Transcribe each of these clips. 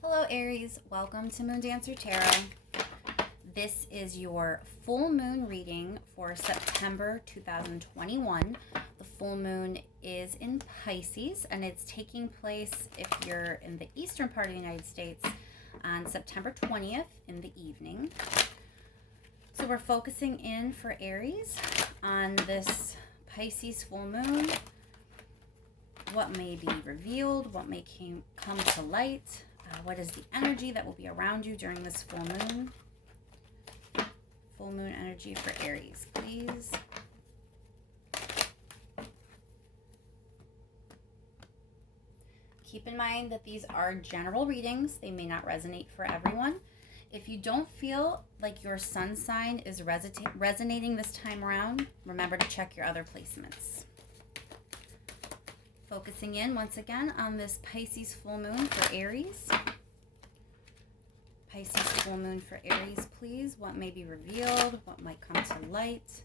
Hello Aries, welcome to Moon Dancer Tarot. This is your full moon reading for September 2021. The full moon is in Pisces and it's taking place if you're in the eastern part of the United States on September 20th in the evening. So we're focusing in for Aries on this Pisces full moon. What may be revealed, what may come to light. What is the energy that will be around you during this full moon? Full moon energy for Aries, please. Keep in mind that these are general readings. They may not resonate for everyone. If you don't feel like your sun sign is resonating this time around, remember to check your other placements. Focusing in once again on this Pisces full moon for Aries. Pisces full moon for Aries, please. What may be revealed? What might come to light?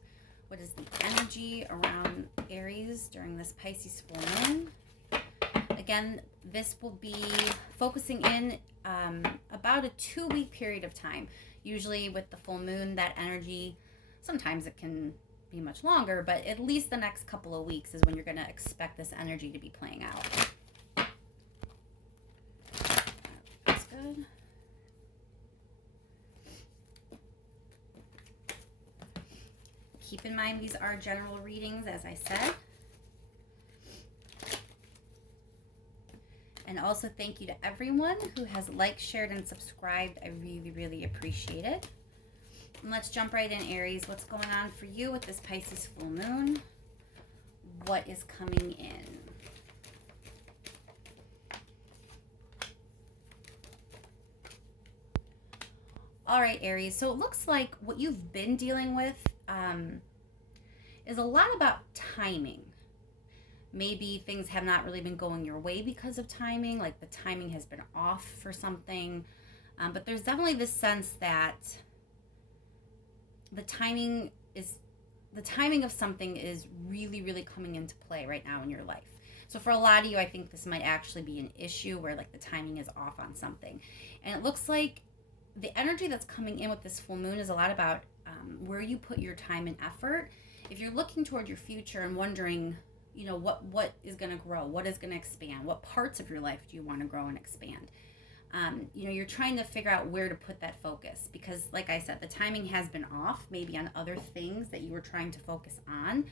What is the energy around Aries during this Pisces full moon? Again, this will be focusing in about a 2-week period of time. Usually with the full moon, that energy, sometimes it can be much longer, but at least the next couple of weeks is when you're going to expect this energy to be playing out. That's good. Keep in mind these are general readings, as I said. And also thank you to everyone who has liked, shared, and subscribed. I really, really appreciate it. And let's jump right in, Aries. What's going on for you with this Pisces full moon? What is coming in? All right, Aries. So it looks like what you've been dealing with is a lot about timing. Maybe things have not really been going your way because of timing, like the timing has been off for something. But there's definitely this sense that the timing of something is really, really coming into play right now in your life. So for a lot of you, I think this might actually be an issue where like the timing is off on something. And it looks like the energy that's coming in with this full moon is a lot about where you put your time and effort. If you're looking toward your future and wondering, you know, what is going to grow, what is going to expand, what parts of your life do you want to grow and expand? You know, you're trying to figure out where to put that focus because, like I said, the timing has been off, maybe on other things that you were trying to focus on.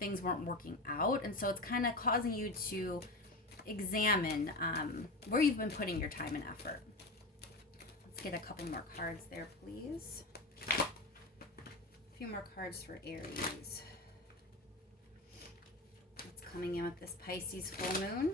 Things weren't working out, and so it's kind of causing you to examine where you've been putting your time and effort. Let's get a couple more cards there, please. A few more cards for Aries. What's coming in with this Pisces full moon?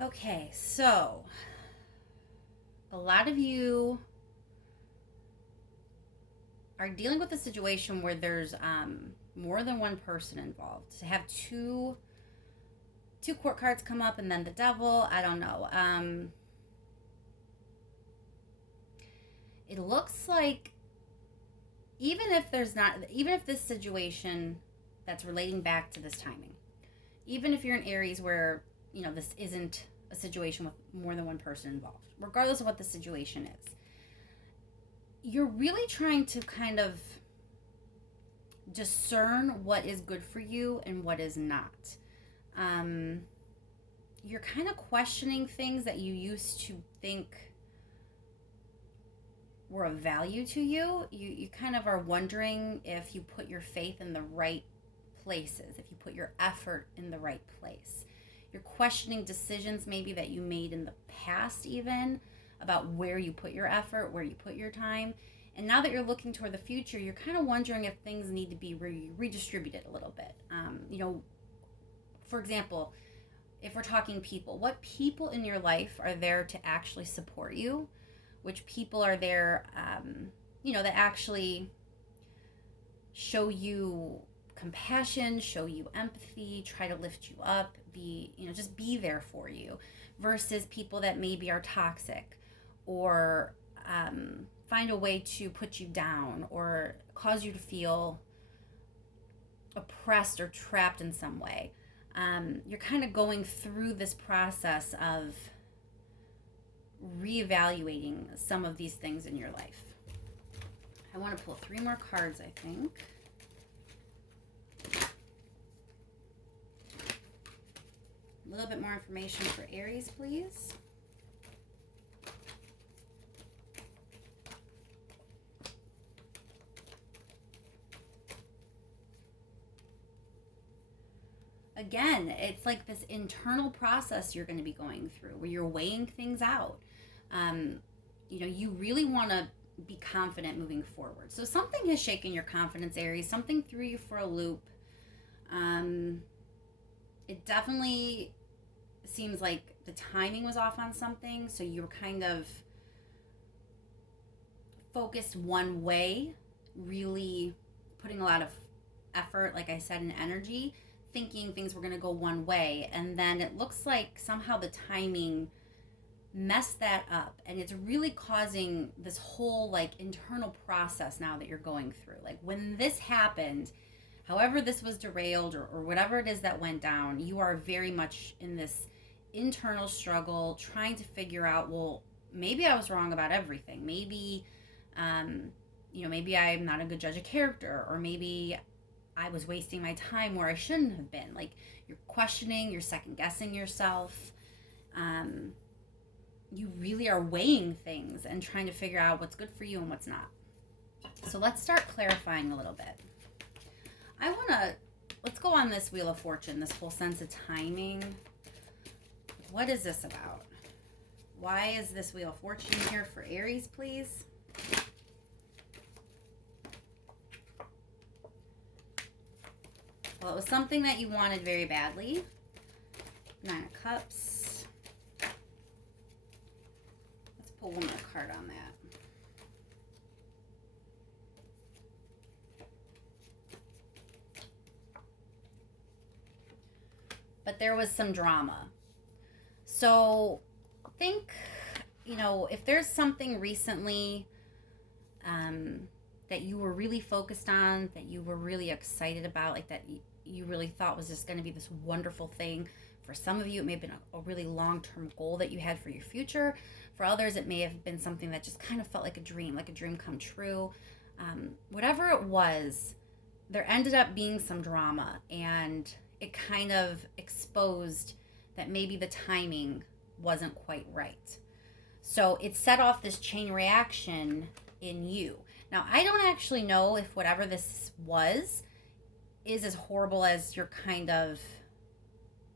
Okay, so a lot of you are dealing with a situation where there's more than one person involved. To have two court cards come up and then the devil, I don't know. It looks like even if this situation that's relating back to this timing, even if you're in Aries where, you know, this isn't a situation with more than one person involved, regardless of what the situation is, you're really trying to kind of discern what is good for you and what is not. You're kind of questioning things that you used to think were of value to you. You kind of are wondering if you put your faith in the right places, if you put your effort in the right place. You're questioning decisions maybe that you made in the past, even about where you put your effort, where you put your time. And now that you're looking toward the future, you're kind of wondering if things need to be redistributed a little bit. You know, for example, if we're talking people, what people in your life are there to actually support you? Which people are there, you know, that actually show you compassion, show you empathy, try to lift you up, be, just be there for you, versus people that maybe are toxic or find a way to put you down or cause you to feel oppressed or trapped in some way. You're kind of going through this process of reevaluating some of these things in your life. I want to pull 3 more cards, I think. A little bit more information for Aries, please. Again, it's like this internal process you're going to be going through where you're weighing things out. You really want to be confident moving forward. So something has shaken your confidence, Aries. Something threw you for a loop. It definitely seems like the timing was off on something. So you were kind of focused one way, really putting a lot of effort, like I said, and energy, thinking things were going to go one way. And then it looks like somehow the timing messed that up, and it's really causing this whole like internal process now that you're going through. Like when this happened, however this was derailed or whatever it is that went down, you are very much in this internal struggle trying to figure out, well, maybe I was wrong about everything. Maybe maybe I'm not a good judge of character, or maybe I was wasting my time where I shouldn't have been. Like you're questioning, you're second guessing yourself. You really are weighing things and trying to figure out what's good for you and what's not. So let's start clarifying a little bit. Let's go on this Wheel of Fortune, this whole sense of timing. What is this about? Why is this Wheel of Fortune here for Aries, please? Well, it was something that you wanted very badly. 9 of Cups. Let's pull one more card on that. But there was some drama. So think, if there's something recently that you were really focused on, that you were really excited about, like that you really thought was just going to be this wonderful thing. For some of you, it may have been a really long-term goal that you had for your future. For others, it may have been something that just kind of felt like a dream come true. Whatever it was, there ended up being some drama, and it kind of exposed that maybe the timing wasn't quite right. So it set off this chain reaction in you. Now, I don't actually know if whatever this was is as horrible as you're kind of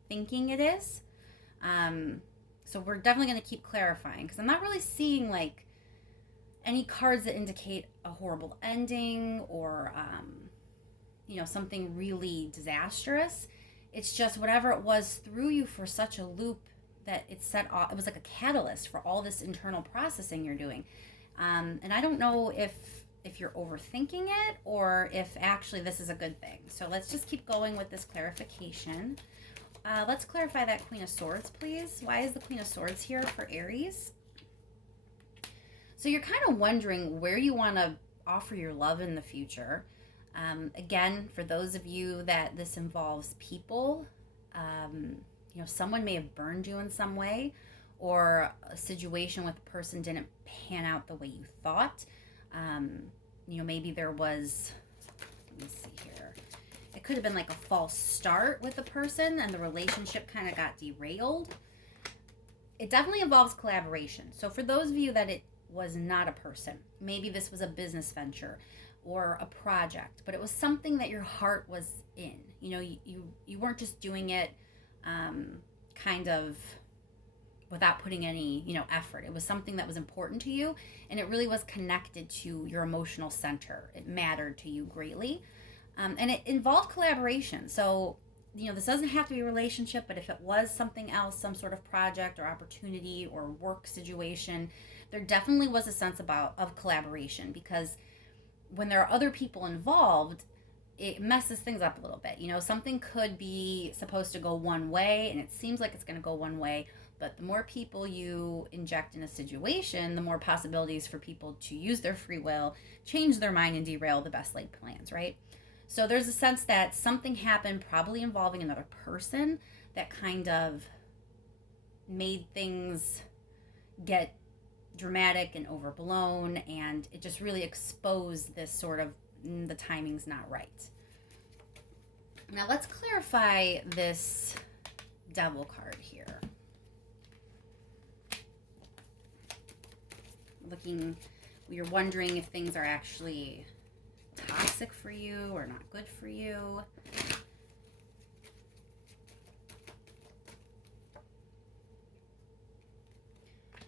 thinking it is. So we're definitely going to keep clarifying, because I'm not really seeing like any cards that indicate a horrible ending or something really disastrous. It's just whatever it was threw you for such a loop that it set off. It was like a catalyst for all this internal processing you're doing. And I don't know if you're overthinking it or if actually this is a good thing. So let's just keep going with this clarification. Let's clarify that Queen of Swords, please. Why is the Queen of Swords here for Aries? So you're kind of wondering where you want to offer your love in the future. Again, for those of you that this involves people, someone may have burned you in some way, or a situation with a person didn't pan out the way you thought. Maybe there was, let me see here. It could have been like a false start with a person and the relationship kind of got derailed. It definitely involves collaboration. So for those of you that it was not a person, maybe this was a business venture or a project, but it was something that your heart was in. You weren't just doing it kind of without putting any, effort. It was something that was important to you, and it really was connected to your emotional center. It mattered to you greatly, and it involved collaboration. So, this doesn't have to be a relationship, but if it was something else, some sort of project or opportunity or work situation, there definitely was a sense of collaboration, because when there are other people involved, it messes things up a little bit. Something could be supposed to go one way and it seems like it's going to go one way, but the more people you inject in a situation, the more possibilities for people to use their free will, change their mind, and derail the best laid plans, right? So there's a sense that something happened, probably involving another person, that kind of made things get dramatic and overblown, and it just really exposed this sort of the timing's not right. Now let's clarify this Devil card here. You're wondering if things are actually toxic for you or not good for you.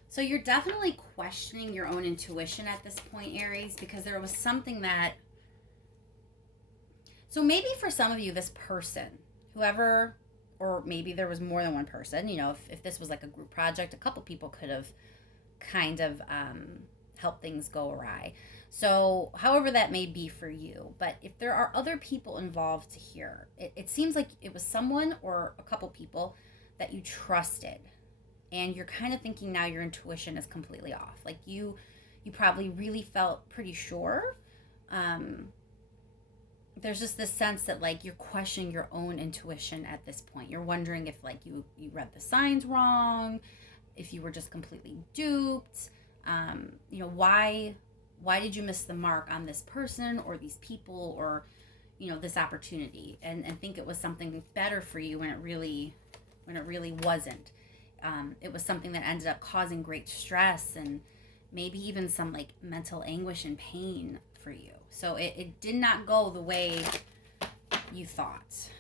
So you're definitely questioning your own intuition at this point, Aries, because there was something that... So maybe for some of you, this person, whoever, or maybe there was more than one person, if this was like a group project, a couple people could have kind of helped things go awry. So however that may be for you, but if there are other people involved here, it seems like it was someone or a couple people that you trusted, and you're kind of thinking now your intuition is completely off. Like you probably really felt pretty sure. There's just this sense that like you're questioning your own intuition at this point. You're wondering if like you read the signs wrong, if you were just completely duped. Why did you miss the mark on this person or these people or this opportunity, and think it was something better for you when it really wasn't. It was something that ended up causing great stress and maybe even some like mental anguish and pain for you. So it did not go the way you thought.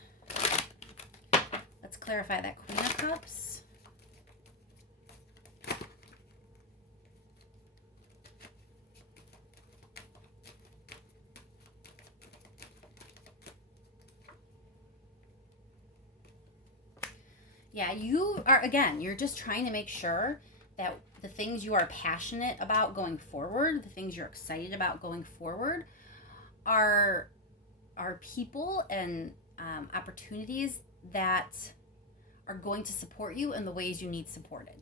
Let's clarify that Queen of Cups. Yeah, you're just trying to make sure that the things you are passionate about going forward, the things you're excited about going forward, are people and opportunities that are going to support you in the ways you need supported.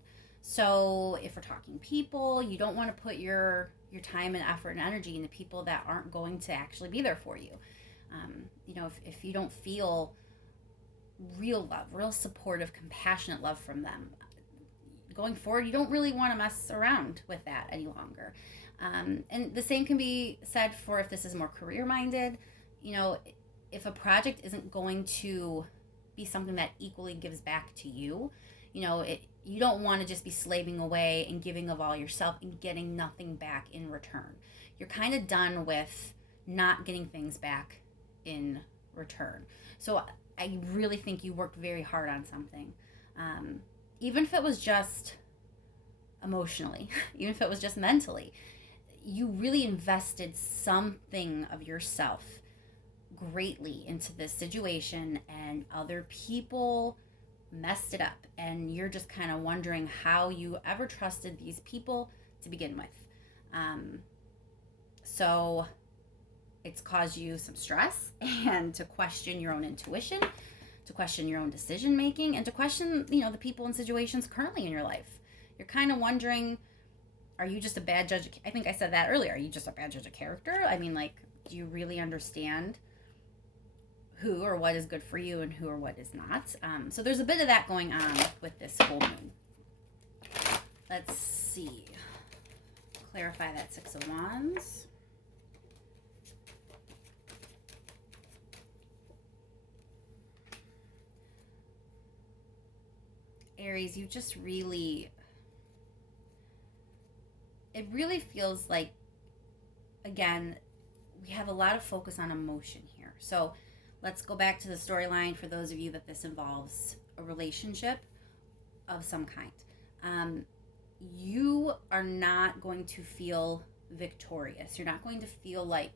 So if we're talking people, you don't want to put your time and effort and energy into people that aren't going to actually be there for you. If you don't feel real love, real supportive, compassionate love from them going forward, you don't really want to mess around with that any longer. And the same can be said for if this is more career minded. If a project isn't going to be something that equally gives back to you, you don't want to just be slaving away and giving of all yourself and getting nothing back in return. You're kind of done with not getting things back in return. So I really think you worked very hard on something. Even if it was just emotionally, even if it was just mentally, you really invested something of yourself greatly into this situation, and other people messed it up. And you're just kind of wondering how you ever trusted these people to begin with. So it's caused you some stress and to question your own intuition, to question your own decision making, and to question, the people and situations currently in your life. You're kind of wondering, are you just a bad judge? I think I said that earlier. Are you just a bad judge of character? I mean, like, do you really understand who or what is good for you and who or what is not? So there's a bit of that going on with this full moon. Let's see. Clarify that Six of Wands. Aries, you just really... It really feels like, again, we have a lot of focus on emotion here. So let's go back to the storyline for those of you that this involves a relationship of some kind. You are not going to feel victorious. You're not going to feel like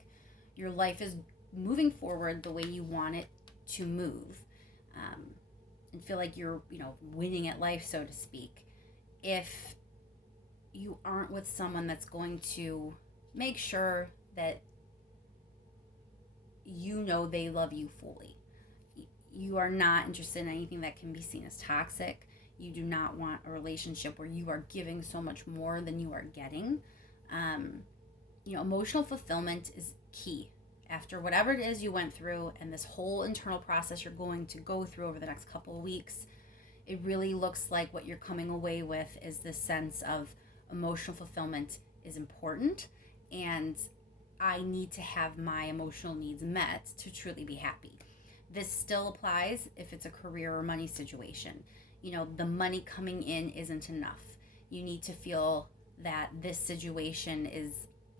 your life is moving forward the way you want it to move, and feel like you're, winning at life, so to speak, if you aren't with someone that's going to make sure that you know they love you fully. You are not interested in anything that can be seen as toxic. You do not want a relationship where you are giving so much more than you are getting. Um, Emotional fulfillment is key. After whatever it is you went through and this whole internal process you're going to go through over the next couple of weeks, it really looks like what you're coming away with is this sense of emotional fulfillment is important, and I need to have my emotional needs met to truly be happy. This still applies if it's a career or money situation. The money coming in isn't enough. You need to feel that this situation is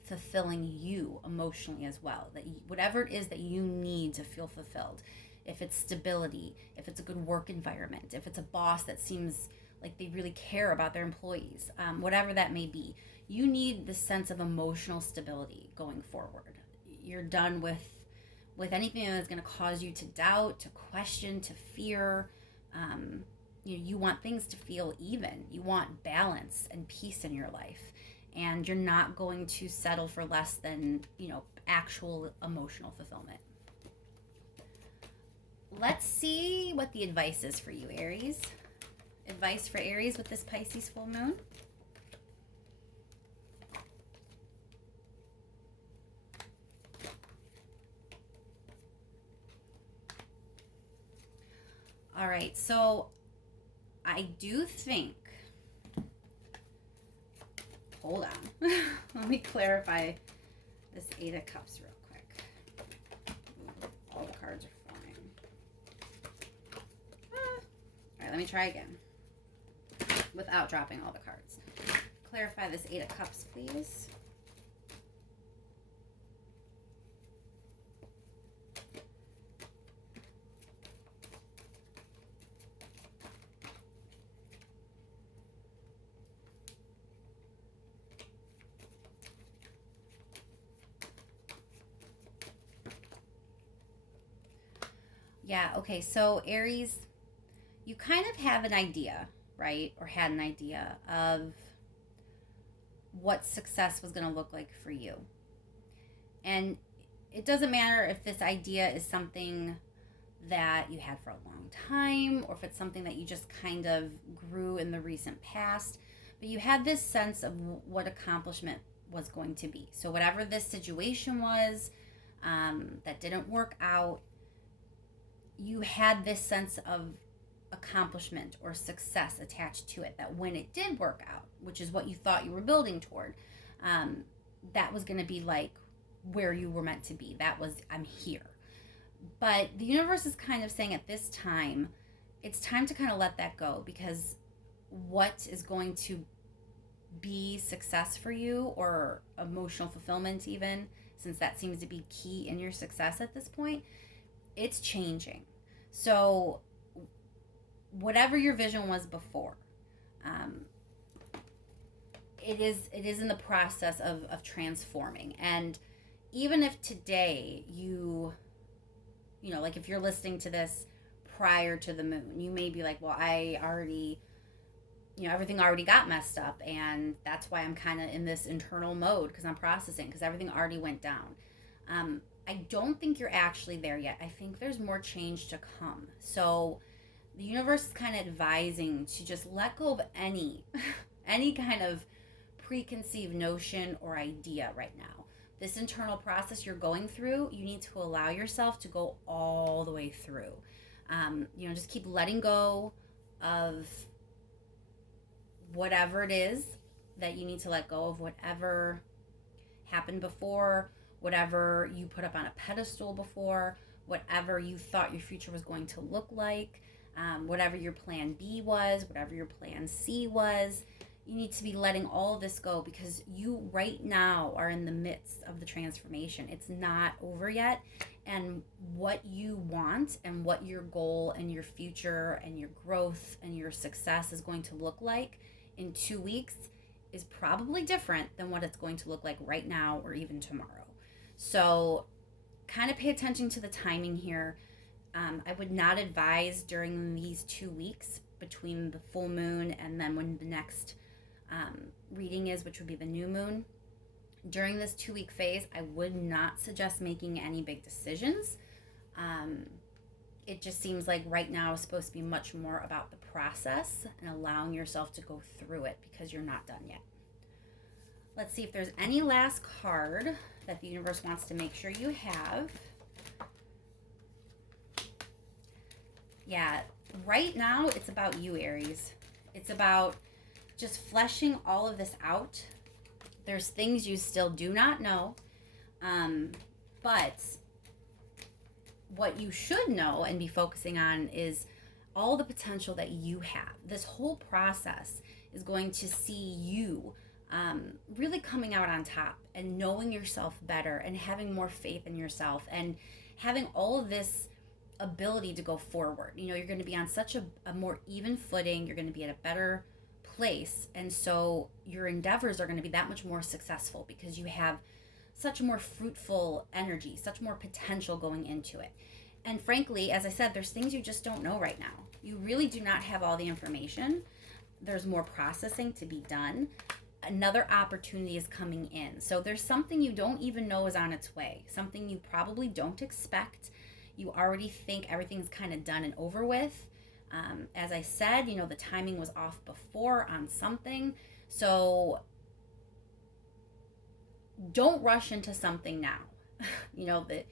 fulfilling you emotionally as well. That whatever it is that you need to feel fulfilled, if it's stability, if it's a good work environment, if it's a boss that seems like they really care about their employees, whatever that may be, you need the sense of emotional stability going forward. You're done with anything that's going to cause you to doubt, to question, to fear. You want things to feel even. You want balance and peace in your life, and you're not going to settle for less than actual emotional fulfillment. Let's see what the advice is for you, Aries. Advice for Aries with this Pisces full moon. All right, so I do think, hold on, let me clarify this Eight of Cups real quick. All the cards are flying. All right, let me try again without dropping all the cards. Clarify this Eight of Cups, please. Yeah, okay, so Aries, you kind of have an idea, right? Or had an idea of what success was going to look like for you. And it doesn't matter if this idea is something that you had for a long time or if it's something that you just kind of grew in the recent past, but you had this sense of what accomplishment was going to be. So, whatever this situation was that didn't work out, you had this sense of accomplishment or success attached to it, that when it did work out, which is what you thought you were building toward, that was going to be like where you were meant to be. That was, I'm here. But the universe is kind of saying at this time, it's time to kind of let that go, because what is going to be success for you, or emotional fulfillment even, since that seems to be key in your success at this point, it's changing. So whatever your vision was before, it is in the process of transforming. And even if today like if you're listening to this prior to the moon, you may be like, well, I already, everything already got messed up, and that's why I'm kind of in this internal mode, because I'm processing, because everything already went down. I don't think you're actually there yet. I think there's more change to come. So the universe is kind of advising to just let go of any kind of preconceived notion or idea right now. This internal process you're going through, you need to allow yourself to go all the way through. Just keep letting go of whatever it is that you need to let go of, whatever happened before, whatever you put up on a pedestal before, whatever you thought your future was going to look like, whatever your plan B was, whatever your plan C was. You need to be letting all of this go, because you right now are in the midst of the transformation. It's not over yet. And what you want and what your goal and your future and your growth and your success is going to look like in 2 weeks is probably different than what it's going to look like right now or even tomorrow. So kind of pay attention to the timing here. I would not advise during these 2 weeks between the full moon and then when the next reading is, which would be the new moon. During this 2 week phase, I would not suggest making any big decisions. Um, it just seems like right now is supposed to be much more about the process and allowing yourself to go through it because you're not done yet. Let's see if there's any last card that the universe wants to make sure you have. Yeah, right now it's about you, Aries. It's about just fleshing all of this out. There's things you still do not know, but what you should know and be focusing on is all the potential that you have. This whole process is going to see you really coming out on top and knowing yourself better and having more faith in yourself and having all of this ability to go forward. You know, you're going to be on such a more even footing. You're going to be at a better place. And so your endeavors are going to be that much more successful because you have such more fruitful energy, such more potential going into it. And frankly, as I said, there's things you just don't know right now. You really do not have all the information. There's more processing to be done. Another opportunity is coming in. So there's something you don't even know is on its way, something you probably don't expect. You already think everything's kind of done and over with. As I said, you know, the timing was off before on something. So don't rush into something now. You know, that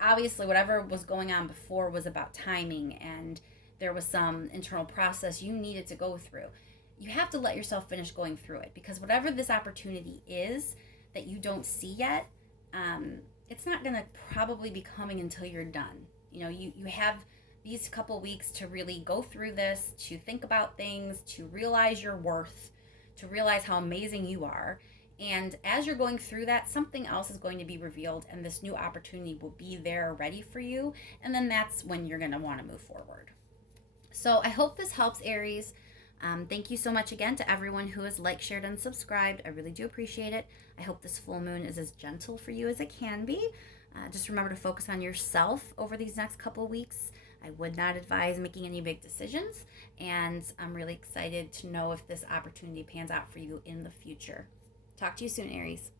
obviously whatever was going on before was about timing and there was some internal process you needed to go through. You have to let yourself finish going through it because whatever this opportunity is that you don't see yet, it's not going to probably be coming until you're done. You know, you have these couple weeks to really go through this, to think about things, to realize your worth, to realize how amazing you are. And as you're going through that, something else is going to be revealed and this new opportunity will be there ready for you. And then that's when you're going to want to move forward. So I hope this helps, Aries. Thank you so much again to everyone who has liked, shared, and subscribed. I really do appreciate it. I hope this full moon is as gentle for you as it can be. Just remember to focus on yourself over these next couple weeks. I would not advise making any big decisions, and I'm really excited to know if this opportunity pans out for you in the future. Talk to you soon, Aries.